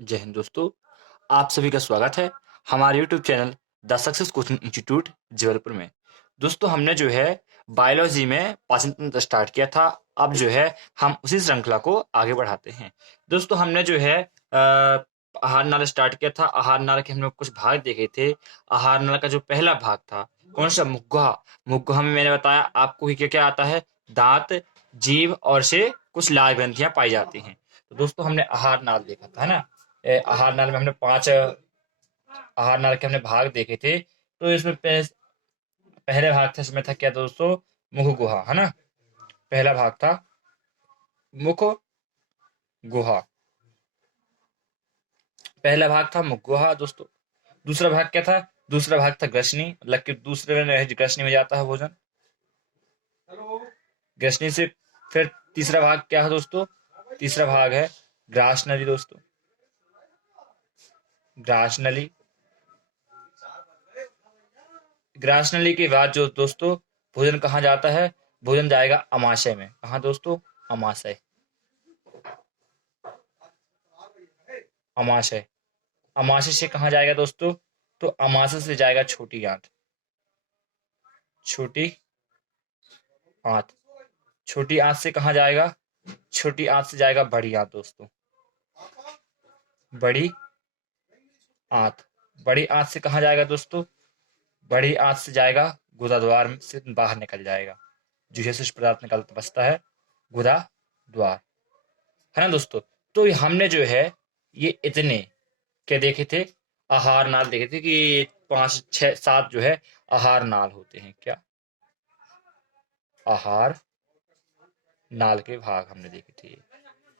जय हिंद दोस्तों। आप सभी का स्वागत है हमारे YouTube channel the success coaching institute Jabalpur में। दोस्तों हमने जो है बायोलॉजी में पाचन तंत्र स्टार्ट किया था। अब जो है हम उसी श्रृंखला को आगे बढ़ाते हैं। दोस्तों हमने जो है आहार नाल स्टार्ट किया था। आहार नाल के हमने कुछ भाग देखे थे। आहार नाल का जो पहला भाग था कौन सा, मुग्गा। मुग्गा में मैंने बताया आपको कि क्या क्या आता है, दांत, जीभ और से कुछ लाल ग्रंथियां पाई जाती हैं। तो दोस्तों हमने आहार नाल देखा था, है ना। आहार नाल में हमने 5 आहार नाल के हमने भाग देखे थे। तो इसमें पहले भाग था, इसमें था क्या दोस्तों, मुख गुहा, है ना। पहला भाग था मुख गुहा, पहला भाग था मुख गुहा दोस्तों। दूसरा भाग क्या था, दूसरा भाग था ग्रसनी, मतलब कि दूसरे में ग्रसनी में जाता है भोजन, ग्रसनी से। फिर तीसरा भाग क्या है दोस्तों, तीसरा भाग है ग्रास नली दोस्तों, ग्रास नली। ग्रास नली के बाद जो दोस्तों भोजन कहाँ जाता है, भोजन जाएगा अमाशय में। कहाँ दोस्तों, अमाशय, अमाशय। अमाशय से कहाँ जाएगा दोस्तों, तो अमाशय से जाएगा छोटी आंत, छोटी आंत। छोटी आंत से कहाँ जाएगा, छोटी आंत से जाएगा बड़ी आंत दोस्तों, बड़ी आंत। बड़ी आंत से कहाँ जाएगा दोस्तों, बड़ी आंत से जाएगा गुदा द्वार से बाहर निकल जाएगा। जो शेष पदार्थ निकलता बचता है गुदा द्वार, है ना दोस्तों। तो हमने जो है ये इतने क्या देखे थे, आहार नाल देखे थे कि 5 6 7 जो है आहार नाल होते हैं। क्या, आहार नाल के भाग हमने देखे थे,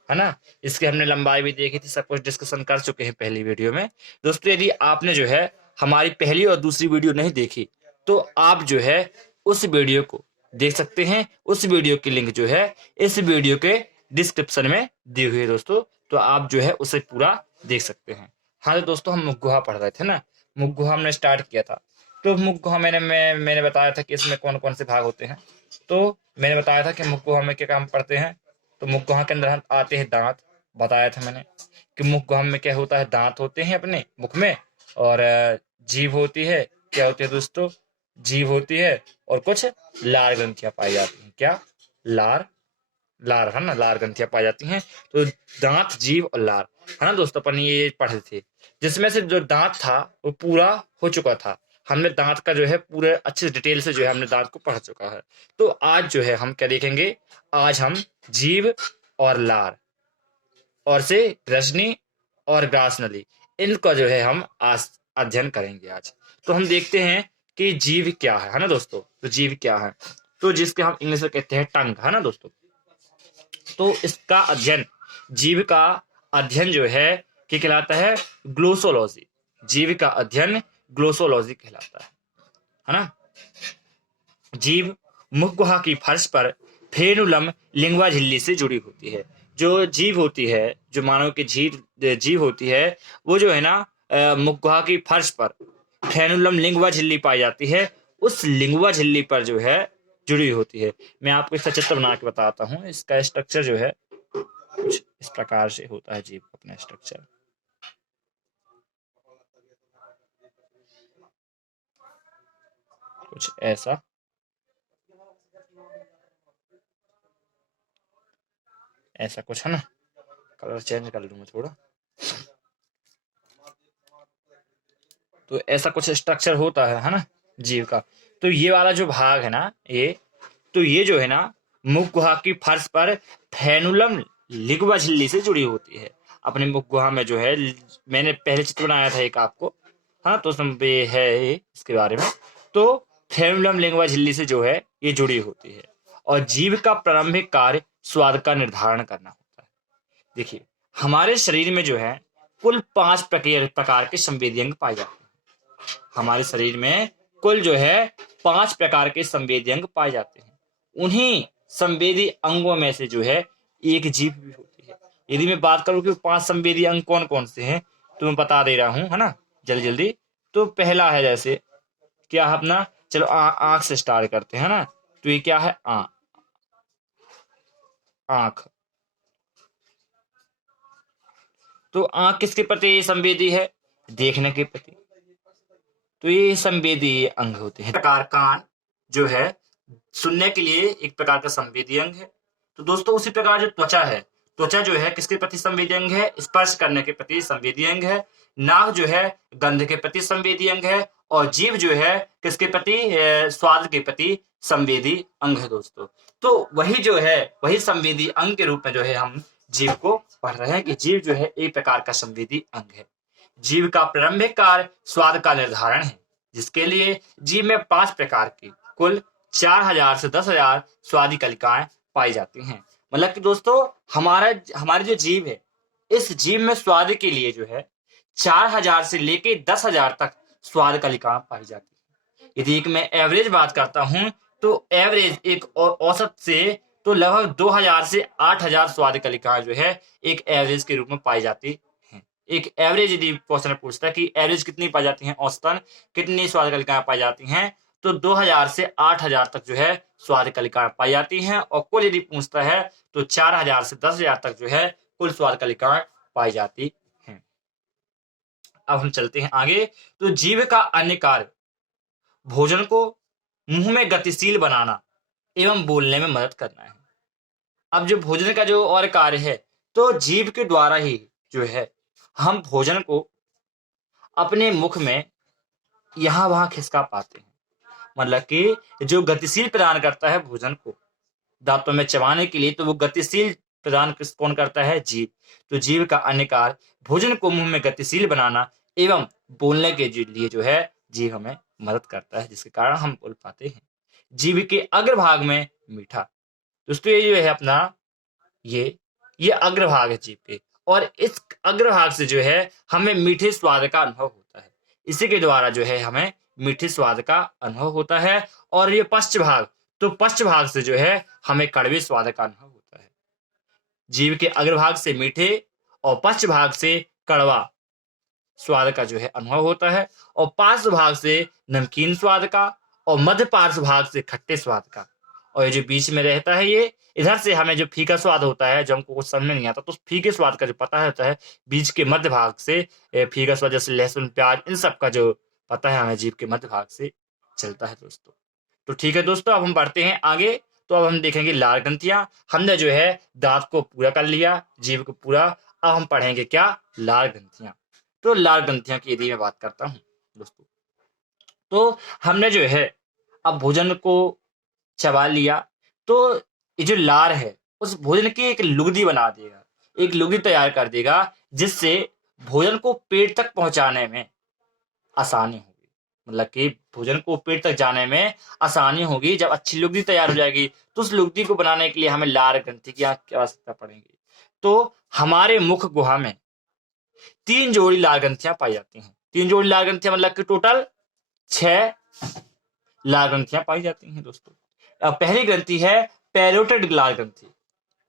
है ना। इसकी हमने लंबाई भी देखी थी, सब कुछ डिस्कशन कर चुके हैं पहली वीडियो में। दोस्तों यदि आपने जो है हमारी पहली और दूसरी वीडियो नहीं देखी तो आप जो है उस वीडियो को देख सकते हैं। उस वीडियो की लिंक जो है इस वीडियो के डिस्क्रिप्शन में दी हुई है दोस्तों, तो आप जो है उसे पूरा देख सकते हैं। हाँ तो दोस्तों हम मुख गुहा पढ़ रहे थे ना, मुख गुहा हमने स्टार्ट किया था। तो मुख गुहा मैंने बताया था कि इसमें कौन कौन से भाग होते हैं। तो मैंने बताया था कि मुख गुहा में क्या काम पढ़ते हैं। तो मुख गुहा के अंदर हम आते हैं दांत, बताया था मैंने कि मुख गुहा में क्या होता है, दांत होते हैं अपने मुख में, और जीभ होती है। क्या होती है दोस्तों, जीभ होती है, और कुछ लार ग्रंथियां पाई जाती हैं। क्या, लार, लार, है ना, लार ग्रंथियां पाई जाती हैं। तो दांत, जीभ और लार, है ना दोस्तों, अपन ये पढ़े थे। जिसमें से जो दांत था वो पूरा हो चुका था। हमने दांत का जो है पूरे अच्छे डिटेल से जो है हमने दांत को पढ़ चुका है। तो आज जो है हम क्या देखेंगे, आज हम जीभ और लार और से रजनी और ग्रास नली, इनका जो है हम आज अध्ययन करेंगे आज। तो हम देखते हैं कि जीव क्या है ना दोस्तों। तो जीव क्या है, तो जिसके हम इंग्लिश में कहते हैं टंग, है ना दोस्तों। तो इसका अध्ययन, जीव का अध्ययन जो है क्या कहलाता है, ग्लोसोलॉजी। जीव का अध्ययन ग्लोसोलॉजी कहलाता है ना। जीव मुख गुहा की फर्श पर फ्रेनुलम लिंगवा झिल्ली से जुड़ी होती है। जो जीव होती है, जो मानव की जीव होती है, वो जो है ना मुख गुहा की फर्श पर फ्रेनुलम लिंगवा झिल्ली पाई जाती है। उस लिंगवा झिल्ली पर जो है जुड़ी होती है। मैं आपको इसका चित्र बना के बताता हूँ। इसका स्ट्रक्चर जो है कुछ इस प्रकार से होता है, जीव का अपना स्ट्रक्चर कुछ ऐसा, ऐसा कुछ, है ना। कलर चेंज कर लूंगा थोड़ा। तो ऐसा कुछ स्ट्रक्चर होता है ना, जीव का। तो ये वाला जो भाग है ना, ये, तो ये जो है ना मुख गुहा की फर्श पर फ्रेनुलम लिंगवा झिल्ली से जुड़ी होती है। अपने मुख गुहा में जो है, मैंने पहले चित्र बनाया था एक आपको, हाँ, तो उसमें ये है इसके बारे में। तो फ्रेनुलम लिंगवा झिल्ली से जो है ये जुड़ी होती है। और जीव का प्रारंभिक कार्य स्वाद का निर्धारण करना होता है। देखिए, हमारे शरीर में जो है कुल 5 प्रकार के संवेदी अंग पाए जाते हैं। हमारे शरीर में कुल जो है 5 प्रकार के संवेदी अंग पाए जाते हैं। उन्हीं संवेदी अंगों में से जो है एक जीभ भी होती है। यदि मैं बात करूं कि 5 संवेदी अंग कौन कौन से हैं, तो मैं बता दे रहा हूं, है ना, जल्दी जल्दी। तो पहला है जैसे क्या है अपना, चलो आंख से स्टार्ट करते हैं ना। तो ये क्या है, आंख। तो आंख किसके प्रति संवेदी है? देखने के प्रति। तो ये संवेदी अंग होते हैं। प्रकार कान जो है सुनने के लिए एक प्रकार का संवेदी अंग है। तो दोस्तों उसी प्रकार जो त्वचा है, त्वचा जो है किसके प्रति संवेदी अंग है? स्पर्श करने के प्रति संवेदी अंग है। नाक जो है गंध के प्रति संवेदी अंग है। और जीभ जो है किसके प्रति? स्वाद के प्रति संवेदी अंग है दोस्तों। तो वही जो है वही संवेदी अंग के रूप में जो है हम जीभ को पढ़ रहे हैं कि जीभ जो है एक प्रकार का संवेदी अंग है। जीभ का प्रारंभिक कार्य स्वाद का निर्धारण है, जिसके लिए जीभ में 5 प्रकार की कुल 4000 से 10,000 स्वादी कलिकाएं पाई जाती हैं। मतलब कि दोस्तों हमारी जो जीभ है, इस जीभ में स्वाद के लिए जो है 4000 से लेके 10,000 तक स्वाद कलिकाएं पाई जाती हैं। यदि एक मैं एवरेज बात करता हूं तो एवरेज एक औसत से तो लगभग 2000 से 8000 स्वाद कलिकाएं जो है एक एवरेज के रूप में पाई जाती हैं। एक एवरेज यदि क्वेश्चन पूछता है कि एवरेज कितनी पाई जाती है, औसतन कितनी स्वाद कलिकाएं पाई जाती हैं, तो 2000 से 8000 तक जो है स्वाद कलिकाएं पाई जाती हैं। और कुल यदि पूछता है तो 4000 से 10,000 तक जो है कुल स्वाद कलिकाएं पाई जाती हैं। अब हम चलते हैं आगे। तो जीभ का अन्य कार्य भोजन को मुंह में गतिशील बनाना एवं बोलने में मदद करना है। अब जो भोजन का जो और कार्य है, तो जीभ के द्वारा ही जो है हम भोजन को अपने मुख में यहां वहां खिसका पाते हैं। मतलब कि जो गतिशील प्रदान करता है भोजन को दांतों में चबाने के लिए, तो वो गतिशील प्रदान कौन करता है? जीभ। तो जीभ का अन्य कार्य भोजन को मुंह में गतिशील बनाना एवं बोलने के लिए जो है जीभ हमें मदद करता है, जिसके कारण हम बोल पाते हैं। जीभ के अग्रभाग में मीठा। दोस्तों ये जो है अपना ये अग्रभाग है जीभ के, और इस अग्रभाग से जो है हमें मीठे स्वाद का अनुभव होता है। इसी के द्वारा जो है हमें मीठे स्वाद का अनुभव होता है। और ये पश्च भाग, तो पश्च भाग से जो है हमें कड़वे स्वाद का अनुभव होता है। जीभ के अग्रभाग से मीठे और पश्च भाग से कड़वा स्वाद का जो है अनुभव होता है, और पार्श्व भाग से नमकीन स्वाद का और मध्य पार्श्व भाग से खट्टे स्वाद का। और ये जो बीच में रहता है, ये इधर से हमें जो फीका स्वाद होता है, जो हमको कुछ समझ में नहीं आता, तो फीके स्वाद का जो पता होता है, बीच के मध्य भाग से फीका स्वाद जैसे लहसुन प्याज इन सब का जो पता है हमें जीभ के मध्य भाग से चलता है दोस्तों। तो ठीक है दोस्तों, अब हम बढ़ते हैं आगे। तो अब हम देखेंगे लार ग्रंथियां। हमने जो है दांत को पूरा कर लिया, जीभ को पूरा। अब हम पढ़ेंगे क्या? लार ग्रंथियां। तो लार ग्रंथियां की यदि मैं बात करता हूं दोस्तों, तो हमने जो है अब भोजन को चबा लिया, तो ये जो लार है उस भोजन की एक लुगदी बना देगा, एक लुगदी तैयार कर देगा, जिससे भोजन को पेट तक पहुंचाने में आसानी होगी। मतलब कि भोजन को पेट तक जाने में आसानी होगी। जब अच्छी लुगदी तैयार हो जाएगी तो उस लुगदी को बनाने के लिए हमें लार ग्रंथि की आवश्यकता पड़ेगी। तो हमारे मुख गुहा में 3 जोड़ी लार ग्रंथियां पाई जाती हैं। 3 जोड़ी लार ग्रंथियां मतलब कि टोटल 6 लार ग्रंथियां पाई जाती हैं दोस्तों। अब पहली ग्रंथि है पैरोटिड लार ग्रंथि,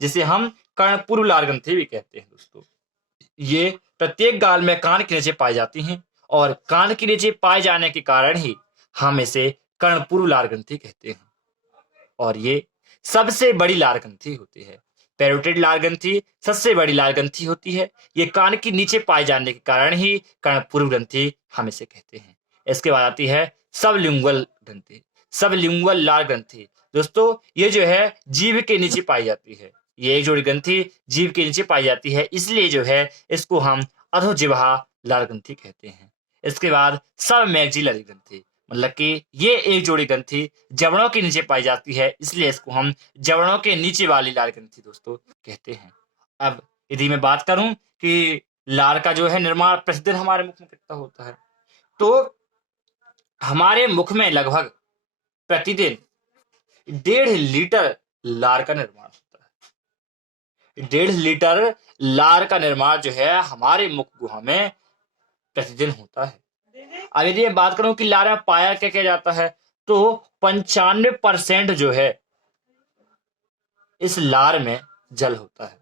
जिसे हम कर्णपूर्व लार ग्रंथि भी कहते हैं दोस्तों। ये प्रत्येक गाल में कान के नीचे पाई जाती हैं, और कान के नीचे पाए जाने के कारण ही हम इसे कर्णपूर्व लार ग्रंथि कहते हैं। और ये सबसे बड़ी लार ग्रंथि होती है। पैरोटिड लार ग्रंथि सबसे बड़ी लार ग्रंथि होती है। ये कान के नीचे पाए जाने के कारण ही कर्णपूर्व ग्रंथि हम इसे कहते हैं। इसके बाद आती है सबलिंगुअल ग्रंथि, सबलिंगुअल लार ग्रंथि। दोस्तों ये जो है जीभ के नीचे पाई जाती है। ये एक जोड़ी ग्रंथि जीभ के नीचे पाई जाती है, इसलिए जो है इसको हम अधोजिह्वा लार ग्रंथि कहते हैं। इसके बाद सब मैग्जिलरी ग्रंथि, मतलब कि ये एक जोड़ी ग्रंथि जबड़ों के नीचे पाई जाती है, इसलिए इसको हम जबड़ों के नीचे वाली लार ग्रंथि दोस्तों कहते हैं। अब यदि मैं बात करूं कि लार का जो है निर्माण प्रतिदिन हमारे मुख में कितना होता है, तो हमारे मुख में लगभग प्रतिदिन 1.5 लीटर लार का निर्माण होता है। 1.5 लीटर लार का निर्माण जो है हमारे मुख गुहा में प्रतिदिन होता है। अब यदि मैं बात करूं कि लार में पाया क्या क्या जाता है, तो 95% जो है इस लार में जल होता है।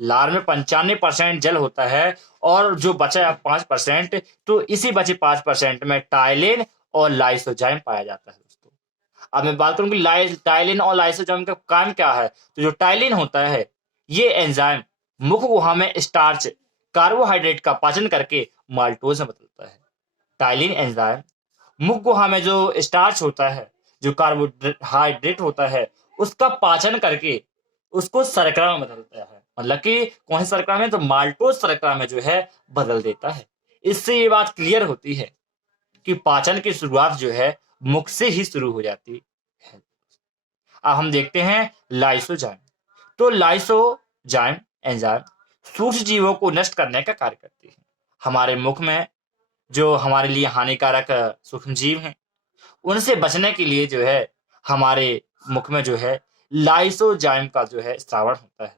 लार में 95% जल होता है, और जो बचा 5%, तो इसी बचे 5% में टाइलिन और लाइसोजाइम पाया जाता है दोस्तों। अब मैं बात करूं कि टाइलिन और लाइसोजाइम का काम क्या है, तो जो टाइलिन होता है ये एंजाइम मुख गुहा में स्टार्च कार्बोहाइड्रेट का पाचन करके माल्टोज में बदलता है। टाइलिन एंजाइम मुख गुहा में जो स्टार्च होता है, जो कार्बोहाइड्रेट होता है, उसका पाचन करके उसको शर्करा में बदलता है। मतलब कि कौन सी शर्करा में, तो माल्टोज शर्करा में जो है बदल देता है। इससे ये बात क्लियर होती है कि पाचन की शुरुआत जो है मुख से ही शुरू हो जाती है। अब हम देखते हैं लाइसोजाइम। तो लाइसोजाइम एंजाइम सूक्ष्म जीवों को नष्ट करने का कार्य करती है। हमारे मुख में जो हमारे लिए हानिकारक सूक्ष्म जीव हैं, उनसे बचने के लिए जो है हमारे मुख में जो है लाइसोजाइम का जो है स्रावण होता है।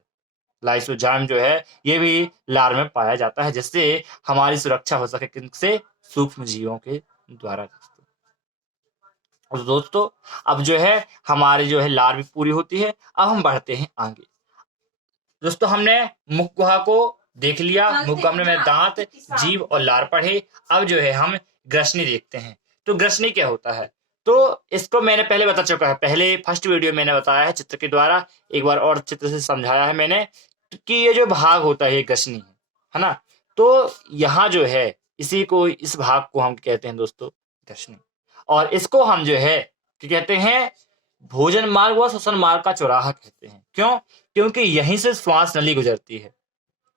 लाइसोजाइम जो है ये भी लार में पाया जाता है, जिससे हमारी सुरक्षा हो सके किनसे, सूक्ष्म जीवों के द्वारा। और दोस्तों अब जो है हमारी जो है लार भी पूरी होती है। अब हम बढ़ते हैं आगे। दोस्तों हमने मुख गुहा को देख लिया, मुख गुहा में दांत, जीभ और लार पढ़े। अब जो है हम ग्रसनी देखते हैं। तो ग्रसनी क्या होता है, तो इसको मैंने पहले बता चुका है, पहले फर्स्ट वीडियो मैंने बताया है चित्र के द्वारा, एक बार और चित्र से समझाया है मैंने कि ये जो भाग होता है ये ग्रसनी है ना। तो यहाँ जो है इस भाग को हम कहते हैं दोस्तों ग्रसनी। और इसको हम जो है क्या कहते हैं, भोजन मार्ग व श्वसन मार्ग का चौराहा कहते हैं। क्यों? क्योंकि यहीं से श्वास नली गुजरती है।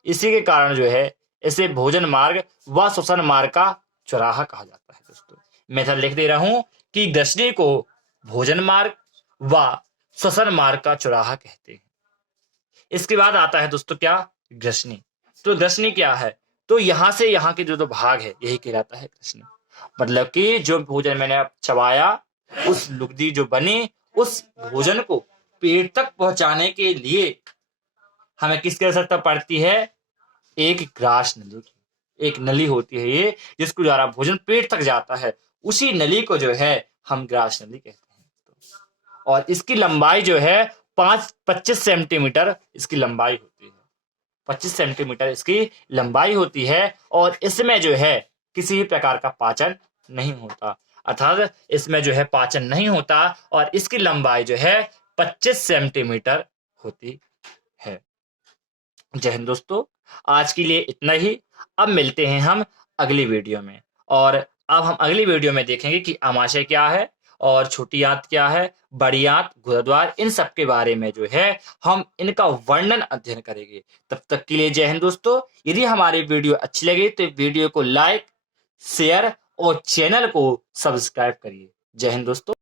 इसी के कारण जो है इसे भोजन मार्ग व श्वसन मार्ग का चौराहा कहा जाता है। दोस्तों मैं इधर लिख दे रहा हूं कि ग्रसनी को भोजन मार्ग व श्वसन मार्ग का चौराहा कहते हैं। इसके बाद आता है दोस्तों क्या, ग्रसनी। तो ग्रसनी क्या है, तो यहां से यहाँ के जो भाग है यही कहलाता है ग्रसनी। मतलब कि जो भोजन मैंने चबाया, उस लुगदी जो बनी, उस भोजन को पेट तक पहुंचाने के लिए हमें किसकी आवश्यकता पड़ती है, एक ग्रास नली की। एक नली होती है ये, जिसके द्वारा भोजन पेट तक जाता है। उसी नली को जो है हम ग्रास नली कहते हैं। और इसकी लंबाई जो है 25 सेंटीमीटर इसकी लंबाई होती है। 25 सेंटीमीटर इसकी लंबाई होती है। और इसमें जो है किसी भी प्रकार का पाचन नहीं होता, अर्थात इसमें जो है पाचन नहीं होता। और इसकी लंबाई जो है 25 सेंटीमीटर होती है। जय हिंद दोस्तों, आज के लिए इतना ही। अब मिलते हैं हम अगली वीडियो में। और अब हम अगली वीडियो में देखेंगे कि आमाशय क्या है और छोटी आंत क्या है, बड़ी आंत, गुरुद्वार, इन सब के बारे में जो है हम इनका वर्णन अध्ययन करेंगे। तब तक के लिए जय हिंद दोस्तों। यदि हमारी वीडियो अच्छी लगी तो वीडियो को लाइक, शेयर और चैनल को सब्सक्राइब करिए। जय हिंद दोस्तों।